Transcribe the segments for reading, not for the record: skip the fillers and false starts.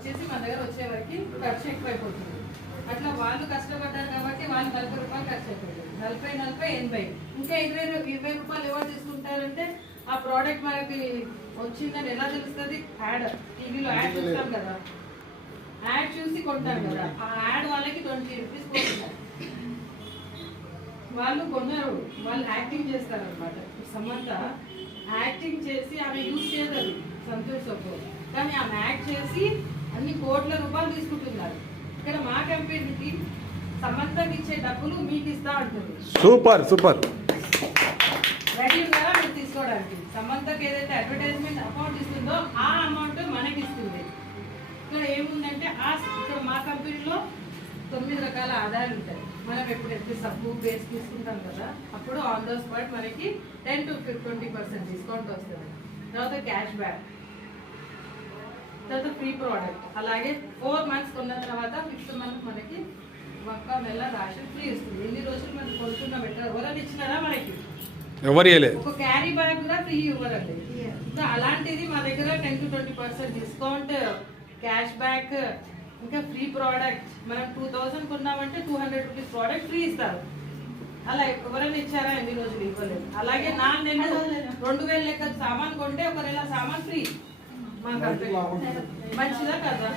వచ్చేసి మన దగ్గర వచ్చే వరకు ఖర్చు ఎక్కువైపోతుంది. అట్లా వాళ్ళు కష్టపడ్డారు కాబట్టి వాళ్ళు 40 రూపాయలు ఖర్చు అయిపోతుంది. 40, 80 ఇంకా 20 రూపాయలు ఎవరు తీసుకుంటారంటే ఆ ప్రోడక్ట్ మనకి వచ్చిందని ఎలా తెలుస్తుంది? యాడ్, టీవీలో యాడ్ చూస్తాం కదా, యాడ్ చూసి కొంటారు కదా, ఆ యాడ్ వాళ్ళకి 20 రూపీస్ పోతున్నారు. వాళ్ళు కొన్నారు, వాళ్ళు యాక్టింగ్ చేస్తారు అనమాట. సమంత యాక్టింగ్ చేసి ఆమె యూజ్ చేయదు సంతూర్ సోపు, కానీ ఆమె యాక్ట్ చేసి అన్ని కోట్ల రూపాయలు తీసుకుంటున్నారు. ఇక్కడ మా కంపెనీకి సమంతకి ఇచ్చే డబ్బులు మీకు ఇస్తా ఉంటుంది. Super super. రెడీ ఉన్నారా మీరు తీసుకోవడానికి? సమంతకి ఏదైతే అడ్వర్టైజ్మెంట్ అమౌంట్ ఇస్తుందో ఆ అమౌంట్ మనకి ఇస్తుంది. ఇక్కడ ఏముందంటే ఇక్కడ మా కంపెనీలో 9 రకాల ఆదాయాలు ఉంటాయి. మనం ఎప్పుడైతే సబ్బు పేస్ట్ తీసుకుంటాం కదా, అప్పుడు ఆన్ ద స్పాట్ మనకి 10 to 20% డిస్కౌంట్ వస్తుంది. తర్వాత క్యాష్ బ్యాక్, తర్వాత ఫ్రీ ప్రోడక్ట్, అలాగే 4 months కొన్న తర్వాత 5th month మనకి ఒక్క నెల రేషన్ ఫ్రీ ఇస్తుంది. ఎన్ని రోజులు మనం కొనుక్కున్నా బెటర్. ఎవరైనా ఇచ్చినారా? మనకి ఎవరు ఒక క్యారీ బ్యాగ్ కూడా ఫ్రీ ఇవ్వరండి. ఇంకా అలాంటిది మా దగ్గర 10 to 20% డిస్కౌంట్, క్యాష్ బ్యాక్, ఇంకా ఫ్రీ ప్రోడక్ట్. మనం 2000 కొన్నామంటే 200 రూపీస్ ప్రోడక్ట్ ఫ్రీ ఇస్తారు. అలా ఎవరైనా ఇచ్చారా? ఎన్ని రోజులు ఇవ్వలేదు. అలాగే 4 నెలలు 2000 లెక్క సామాన్ కొంటే 1 నెల సామాన్ ఫ్రీ. మా కంపెనీ మంచిదా కదా?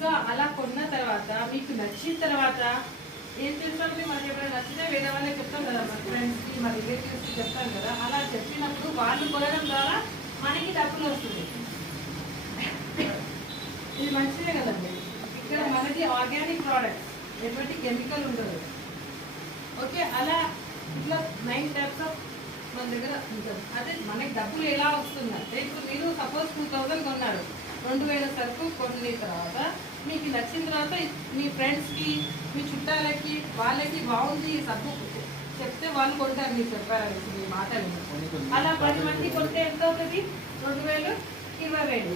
సో అలా కొన్న తర్వాత మీకు నచ్చిన తర్వాత ఏం చేస్తామంటే మనకి ఎప్పుడైనా నచ్చితే వేరే వాళ్ళకి చెప్తాం కదా, మన ఫ్రెండ్స్కి, మన రిలేటివ్స్కి చెప్తాం కదా. అలా చెప్పినప్పుడు వాళ్ళు కొనడం ద్వారా మనకి డబ్బులు వస్తుంది. ఇది మంచిదే కదండి. ఇక్కడ మనకి ఆర్గానిక్ ప్రోడక్ట్స్, ఎటువంటి కెమికల్ ఉండదు. ఓకే, అలా ఇట్లా 9 టైప్స్ ఆఫ్ మన దగ్గర ఉంటుంది. అదే మనకి డబ్బులు ఎలా వస్తుందంటే, ఇప్పుడు మీరు సపోజ్ 2000 కొన్నారు, 2000 సరుకు కొన్న తర్వాత మీకు నచ్చిన తర్వాత మీ ఫ్రెండ్స్కి, మీ చుట్టాలకి, వాళ్ళకి బాగుంది సబ్బు చెప్తే వాళ్ళు కొంటారు. మీరు చెప్పారు మీ మాటలు. అలా 10 మంది కొంటే ఎంత అవుతుంది? 2000, 20,000.